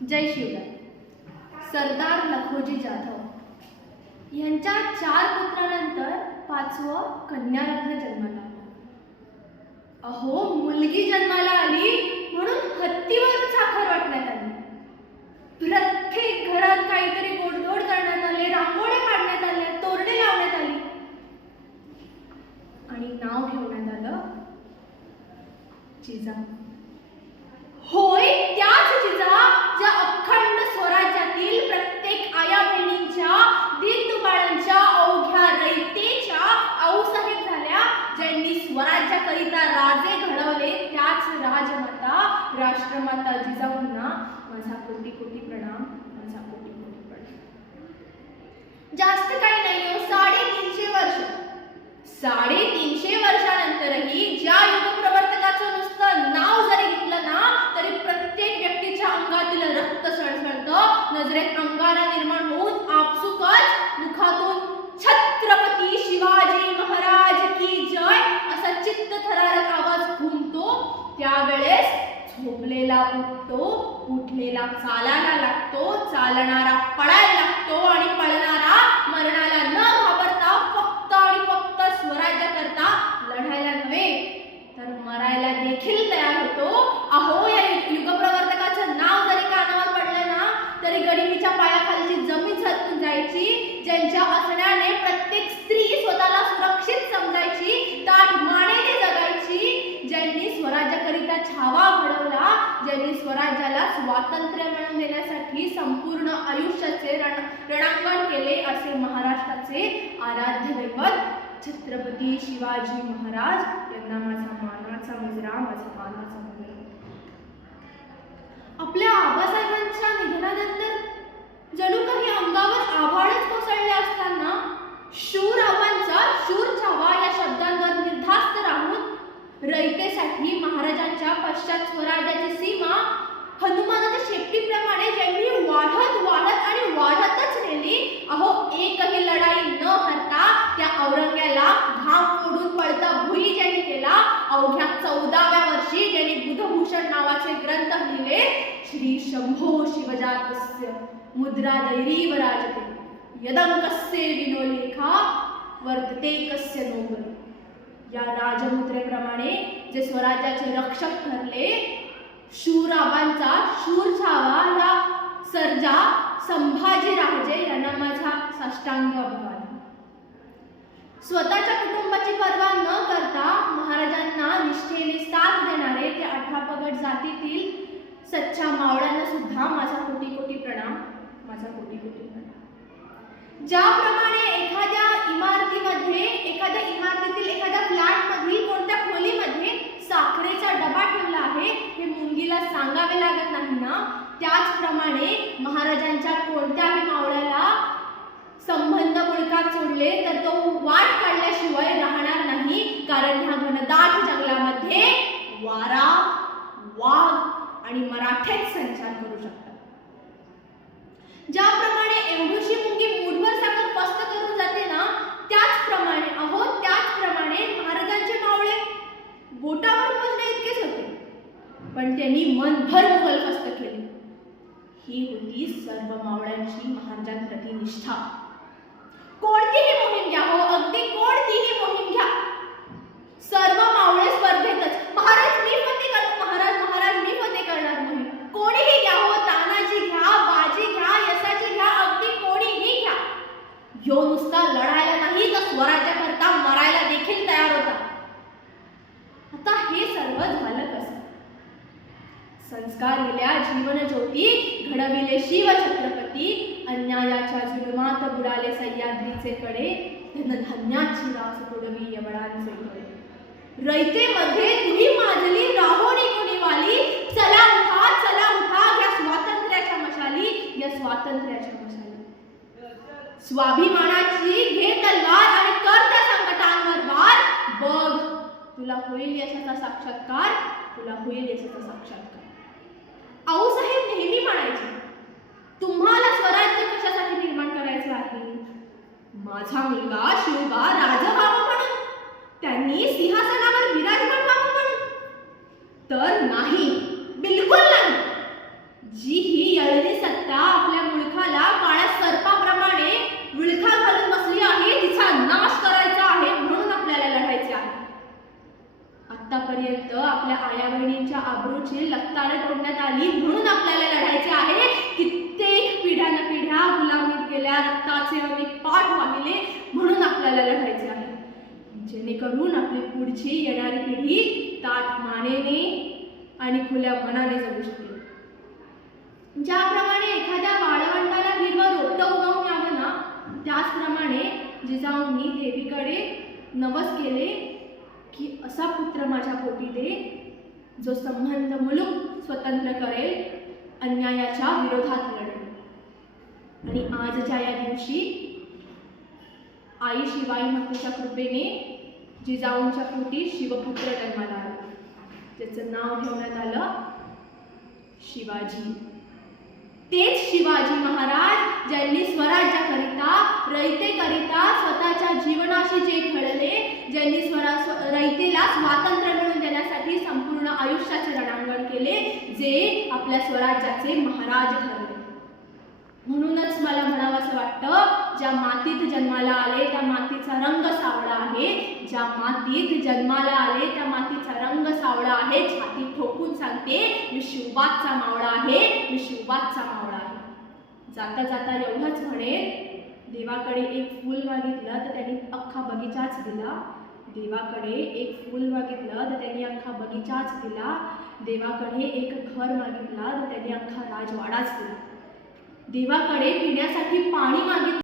जय शिवराय. सरदार लखोजी जाधव. यांच्या चार पुत्रानंतर पाचवं कन्यारत्न जन्माला आलं. अहो मुलगी जन्माला आली म्हणून हत्तीवरून साखर वाटण्यात आली. प्रत्येक घरात काहीतरी गोडधोड करण्यात आले रांगोळ्या काढण्यात आल्या तोरडे लावण्यात आली. आणि नाव ठेवण्यात आलं जिजा होय त्याच जिजा ज्या अखंड स्वराज्यातील प्रत्येक आया बहिणींच्या दीनदुबाळांच्या अवघ्या रयतेच्या आऊसाहेब झाल्या ज्यांनी स्वराज्याकरिता राजे घडवले त्याच राजमाता माता जिजाऊंना माझा कोटी कोटी प्रणाम माझा कोटी कोटी प्रणाम. जास्त काही नाही हो साडेतीनशे वर्ष. साडेतीनशे वर्षानंतरही ज्या युगप्रवर्तकाचं नुसतं नाव जरी घेतलं ना तरी प्रत्येक व्यक्तीच्या अंगातील रक्त सळसळतं नजरेत अंगारा निर्माण होऊन आपसुकच मुखातून छत्रपती शिवाजी महाराज की जय असा चित्त थरारक आवाज घुमतो. त्यावेळेस झोपलेला उठतो उठलेला चालायला लागतो चालणारा पळायला लागतो आणि पळणारा मरणाला न घाबरता फक्त आणि फक्त स्वराज्याकरता लढायला नव्हे तर मरायला देखील तयार होतो अहो या यु- युगप्रवर्तकाचं नाव जरी कानावर पडलं ना तरी गडिनीच्या पायाखालची जमीन सरकून जायची ज्यांच्या असण्याने प्रत्येक स्त्री स्वतःला सुरक्षित समजायची ताट मानेने जगायची ज्यांनी स्वराज्याकरिता छावा घडवला ज्यांनी स्वराज्याला स्वातंत्र्य मिळवून देण्यासाठी संपूर्ण आयुष्याचे रण रणांगण केले असे महाराष्ट्राचे आराध्य दैवत छत्रपती शिवाजी महाराज यांना माझा मानाचा मुजरा माझा मानाचा मुजरा. आपल्या आबासाहेबांच्या निधनानंतर जणू काही अंगावर आभाळच कोसळले असताना शूर आबांचा शूर छावा या शब्दांवर निर्धास्त राहून रयतेसाठी महाराजांच्या स्वराज्याची सीमा हनुमानाच्या शेपटीप्रमाणे ज्यांनी वाढत वाढत आणि वाढतच नेली अहो एकही लढाई न हरता त्या औरंग्याला घाम फोडून पळता भुई ज्यांनी केला अवघ्या चौदाव्या वर्षी ज्यांनी बुधभूषण नावाचे ग्रंथ लिहिले श्री शंभो शिवजातस्य मुद्रा दैरीव राजते यदंकस्य विनोलेखा वर्तते कस्य नोबल. या राजमुद्रेप्रमाणे जे स्वराज्याचे रक्षक ठरले शूराबांचा शूर छावा या सर्जा संभाजी राजे यांना माझा साष्टांग अभिवादन. स्वतःच्या कुटुंबाची पर्वा न करता महाराजांना निष्ठेने साथ देणारे ते अठरा पगड जातीतील सच्चा मावळ्यांना सुद्धा माझा कोटी कोटी प्रणाम माझा कोटी कोटी प्रणाम. ज्याप्रमाणे एखाद्या इमारतीमध्ये एखाद्या इमारतीतील एखाद्या फ्लॅटमधील कोणत्या खोलीमध्ये साखरेचा डबा ठेवला आहे हे मुलगीला सांगावे लागत नाही ना? त्याचप्रमाणे महाराजांच्या कोणत्याही मावळ्याला संबंध मुळकात सोडले तर तो वाट काढल्याशिवाय राहणार नाही कारण ह्या घनदाट जंगलामध्ये वारा वाघ आणि मराठेच संचार करू शकतात. ज्याप्रमाणे एवढीशी मुंगी मूठभर साखर पस्त करून जाते ना त्याचप्रमाणे अहो त्याचप्रमाणे महाराजांचे मावळे बोटावर मोजणे इतकेच होते पण त्यांनी मनभर मुघल फस्त केले. ही होती सर्व मावळ्यांची महाराजांप्रती प्रतिनिष्ठा कोणतीही मोहीम घ्या हो अगदी कोणतीही मोहीम घ्या. सर्व मावळे स्पर्धेतच महाराज मी फते करतो महाराज महाराज मी फते करणार मोहीम. कोणीही घ्या हो तानाजी घ्या बाजी घ्या यशाची घ्या अगदी कोणीही घ्या. यो नुसता लढायला नाही तर स्वराज्याकरता मरायला देखील तयार होता. आता हे सर्व झालं कसं? संस्कारिल्या जीवन ज्योती घडविले शिव छत्रपती. अन्यायाच्या जुलमात बुडाले सह्याद्रीचे कडे धनधान्याची रास तुडवी यवळांचे कडे. रयतेमध्ये तुही माजली राहोणी कोणी वाली चला उठा चला उठा या स्वातंत्र्याच्या मशाली या स्वातंत्र्याच्या मशाली. स्वाभिमानाची घे तलवार आणि कर त्या संकटांवर वार. बघ तुला होईल यशाचा साक्षात्कार तुला होईल याचा साक्षात्कार. नेहमी म्हणायची तुम्हाला स्वराज्य कशासाठी निर्माण करायचं आहे? माझा मुलगा शिवबा राजा व्हावा म्हणून त्यांनी सिंहासनावर विराजमान व्हावं म्हणून. तर नाही बिलकुल नाही. जी ही यळणी सत्ता आपल्या मुलखाला अब्रूची लक्तार तोडण्यात आली. म्हणून आपल्याला लढायचे आहे. कित्येक पिढ्यान पिढ्या गुलामीत गेल्या रक्ताचे अनेक पाठ वाहिले. म्हणून आपल्याला लढायचे आहे. जेणेकरून आपली पुढची येणारी पिढी ताठ मानेने आणि खुल्या मनाने जगू शकेल. ज्याप्रमाणे एखाद्या वाळवंटाला हिरवं रोपटं उगवून यावं ना त्याचप्रमाणे जिजाऊंनी देवीकडे नवस केले. की असा पुत्र माझ्या पोटी दे जो संबंध मुलूक स्वतंत्र करेल अन्यायाच्या विरोधात लढेल. आणि आजच्या या दिवशी आई शिवाई मातेच्या कृपेने जिजाऊंच्या पोटी शिवपुत्र जन्माला आला. त्याचं नाव ठेवण्यात आलं शिवाजी. तेच शिवाजी महाराज ज्यांनी स्वराज्याकरिता रयतेकरिता स्वतःच्या जीवनाशी जे घडले ज्यांनी स्वरा रयतेला स्वातंत्र्य मिळवून देण्यासाठी संपूर्ण आयुष्याचे रणांगण केले जे आपल्या स्वराज्याचे महाराज ठरले. म्हणूनच मला म्हणावं असं वाटतं ज्या मातीत जन्माला आले त्या मातीचा रंग सावळा आहे. ज्या मातीत जन्माला आले त्या मातीचा रंग सावळा आहे. छाती ठोकून सांगते मी शिवबादचा मावळा आहे मी शिवबादचा मावळा आहे. जाता जाता एवढंच म्हणेन देवाकडे एक फूल मागितलं तर त्यांनी अख्खा बगीचाच दिला. देवाकडे एक फूल मागितलं तर त्यांनी अख्खा बगीचाच दिला. देवाकडे एक घर मागितलं तर त्यांनी अख्खा राजवाडाच दिला. देवाकडे पिण्यासाठी पाणी मागितले.